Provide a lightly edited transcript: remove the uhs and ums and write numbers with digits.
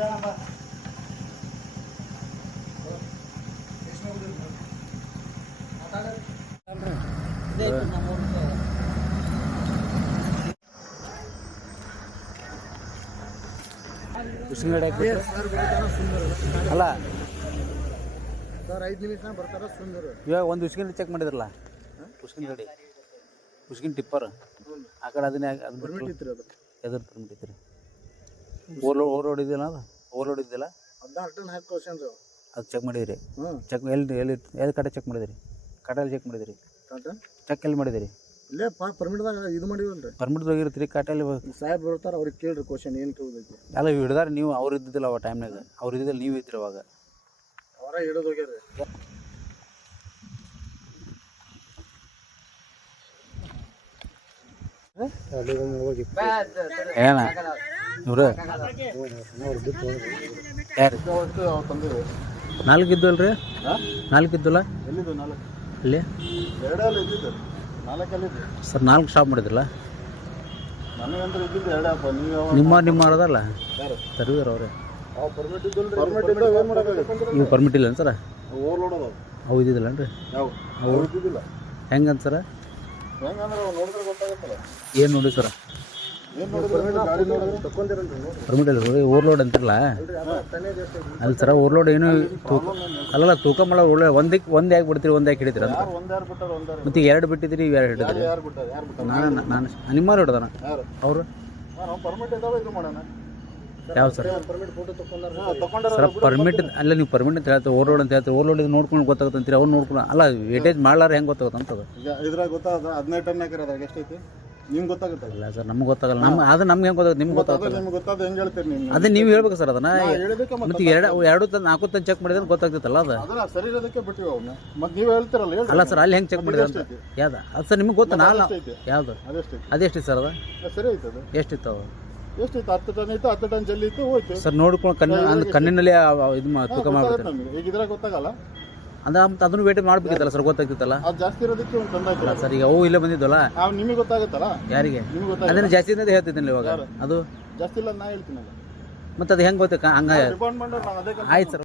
ಅಲ್ಲ ಸರ್ 5 ನಿಮಿಷ ಬರ್ತಾರ ಸುಂದರ. ಇವಾಗ ಒಂದು ಉಸ್ಕಿನ ಚೆಕ್ ಮಾಡಿದ್ರಲ್ಲ, ಉಸ್ಕಿನ ಗಾಡಿ, ಉಸ್ಕಿನ ಟಿಪ್ಪರ್ ಆ ಕಡೆ ಅದನ್ನೇ ಪರ್ಮಿಟ್ ಇತ್ತು ಅದು. ಎದ್ರ ಪರ್ಮಿಟ್ ಇತ್ತು ರೀ? ಓವರ್ಲೋಡ್ ಇದೆಯಲ್ಲ, ಅದು ಓವರ್ಲೋಡ್ ಇದೆಯಲ್ಲ, 16 ಟನ್ ಹಾಕಿ ಕಳ್ಸ್ಯಾನ್ರಿ ಅದು ಚೆಕ್ ಮಾಡಿದಿರಿ? ಚೆಕ್ ಎಲ್ಲಿ ಕಡೆ ಚೆಕ್ ಮಾಡಿದಿರಿ? ಕಾಟಲ್ಲಿ ಚೆಕ್ ಮಾಡಿದಿರಿ? ಚೆಕ್ ಎಲ್ಲಿ ಮಾಡಿದಿರಿ? ಇಲ್ಲೇ ಪರ್ಮಿಟ್ದಾಗ ಇದು ಮಾಡಿವಲ್ರಿ. ಪರ್ಮಿಟ್ದಾಗ ಇರುತ್ತೆ ರೀ ಕಾಟಲ್ಲಿ. ಸಾಹೇಬ್ ಬರ್ತಾರ, ಅವ್ರಿಗೆ ಕೇಳ್ರಿ ಕ್ವಶನ್ ಏನು ಕೇಳೋದೈತಿ. ಎಲ್ಲ ಹಿಡ್ದಾರ ನೀವು? ಅವ್ರು ಇದ್ದಿದ್ದಿಲ್ಲ ಅವಾಗ ಟೈಮ್ನಾಗ? ಅವ್ರು ಇದ್ದಿದ್ದಿಲ್ಲ, ನೀವು ಇದ್ರಿ ಅವಾಗ? ಅವರ ಹಿಡಿದು ಹೋಗ್ಯಾರ. ಏನ ಇವ್ರು ಯಾರು? 4 ಇದ್ದಲ್ರಿ? 4 ಇದ್ದಲ್ಲ ಅಲ್ಲಿ? ಸರ್ 4 ಸ್ಟಾಪ್ ಮಾಡಿದ್ರಲ್ಲ? ನಿಮ್ಮ ಅದಲ್ಲ ತರುವೀರ ಅವ್ರೆ? ನೀವು ಪರ್ಮಿಟ್ ಇಲ್ಲ ಸರ? ಅವು ಇದ್ದಿದ್ದಿಲ್ಲನ್ರಿ? ಹೆಂಗಂತ ಸರ? ಏನು ನೋಡಿ ಸರ? ಪರ್ಮಿಟ್ ಇಲ್ಲ ಓವರ್ಲೋಡ್ ಅಂತಿರಲ್ಲ ಅಲ್ಲಿ ಸರ? ಓವರ್ಲೋಡ್ ಏನು ಅಲ್ಲಲ್ಲ, ತೂಕ ಮಾಡೋ ಒಳ್ಳೆ ಒಂದೇ ಯಾಕೆ ಬಿಡ್ತೀರಿ, ಒಂದೇ ಯಾಕೆ ಹಿಡಿತೀರ ಅಂತ? ಮತ್ತೆ ಈಗ 2 ಬಿಟ್ಟಿದ್ದೀರಿ, 2 ಹಿಡಿದ್ರಿ. ನಾನು ನಿಮ್ಮವ್ರು ಹಿಡ್ದಾನ ಅವರು? ಯಾವ ಸರ್? ಸರ್ ಪರ್ಮಿಟ್ ಅಲ್ಲ, ನೀವು ಪರ್ಮಿಟ್ ಅಂತ ಹೇಳ್ತೀವಿ, ಓವರ್ಲೋಡ್ ಅಂತ ಹೇಳ್ತೀವಿ. ಓವರ್ಲೋಡ್ ಇದು ನೋಡ್ಕೊಂಡು ಗೊತ್ತಾಗುತ್ತೆ ಅಂತೀರಿ, ಅವ್ರು ನೋಡ್ಕೊಂಡು ಅಲ್ಲ ವೇಟೇಜ್ ಮಾಡ್ಲಾರ ಹೆಂಗೆ ಗೊತ್ತಾಗುತ್ತೆ ಅಂತದ? ಇದ್ರಾಗ ಗೊತ್ತಾಗ 15 ಟನ್ ಹಾಕಿರ ಅದ್ರಾಗ ಎಷ್ಟೈತಿ ನಿಮ್ಗೆ ಗೊತ್ತಾಗುತ್ತೆ? ಇಲ್ಲ ಸರ್, ನಮ್ಗೆ ಗೊತ್ತಾಗಲ್ಲ. ಅದು ನಮ್ಗೆ ಹೆಂಗೆ ಗೊತ್ತಾಗುತ್ತೆ? ನಿಮ್ಗೆ ಗೊತ್ತಾಗುತ್ತೆ? ನಿಮ್ಗೆ ಗೊತ್ತಾದ ಹೆಂಗೆ ಹೇಳ್ತೀರಿ ನೀವು? ಅದೇ ನೀವು ಹೇಳ್ಬೇಕು ಸರ್ ಅದನ್ನ. ಮತ್ತೆ 2 ಟನ್ 4 ಟನ್ ಚೆಕ್ ಮಾಡಿದ್ರೆ ಗೊತ್ತಾಗ್ತಿತ್ತಲ್ಲ ಅದು? ಅದನ್ನ ಸರಿ ಇರೋದಕ್ಕೆ ಬಿಟ್ಟಿವಿ ಅವನ್ನ. ಮತ್ತೆ ನೀವು ಹೇಳ್ತಿರಲ್ಲ ಹೇಳಿ. ಅಲ್ಲ ಸರ್, ಅಲ್ಲಿ ಹೆಂಗೆ ಚೆಕ್ ಮಾಡಿದ್ರೆ ಅಂತ? ಯಾವ್ದು ಅದು ಸರ್? ನಿಮ್ಗೆ ಗೊತ್ತಾ? ಯಾವುದು ಅದೆಷ್ಟಿತ್ತು ಸರ್? ಅದು ಸರಿ ಐತೆ. ಅದು ಎಷ್ಟಿತ್ತು? ಅದು ಎಷ್ಟಿತ್ತು? 10 ಟನ್ ಇತ್ತು, 10 ಟನ್ ಜಲ್ಲಿ ಇತ್ತು, ಹೋಯ್ತು ಸರ್. ನೋಡ್ಕೊಂಡು ಕಣ್ಣಿನಲ್ಲಿ ಇದು ತೂಕ ಮಾಡ್ಬೇಕು. ಈಗ ಇದ್ರಾಗ ಗೊತ್ತಾಗಲ್ಲ ಅಂದ್ರೆ ಅದನ್ನು ವೇಟ್ ಮಾಡ್ಬೇಕಿತ್ತಲ್ಲ ಸರ್? ಗೊತ್ತಾಗ್ತಿತ್ತಲ್ಲ? ಅದು ಜಾಸ್ತಿ ಇರೋದಕ್ಕೆ ಒಂದು ತಂದಾಕಿಲ್ಲ ಸರ್. ಈಗ ಅವು ಇಲ್ಲೇ ಬಂದಿದ್ವಲ್ಲ, ನಿಮಗೆ ಗೊತ್ತಾಗುತ್ತಲ್ಲ? ಯಾರಿಗೆ? ನಿಮ್ಗೆ ಗೊತ್ತಾಗ ಅದನ್ನ ಜಾಸ್ತಿ ಅಂತ ಹೇಳ್ತಿದ್ದೀನಿ ಇವಾಗ. ಅದು ಜಾಸ್ತಿ ಇಲ್ಲ ನಾ ಹೇಳ್ತೀನಲ್ಲ. ಮತ್ತೆ ಅದು ಹೆಂಗೆ ಗೊತ್ತಾ? ಹಂಗ ರಿಬೌಂಡ್ ಮಾಡೋರು ನಾವು ಅದೇ. ಆಯ್ತು ಸರ್.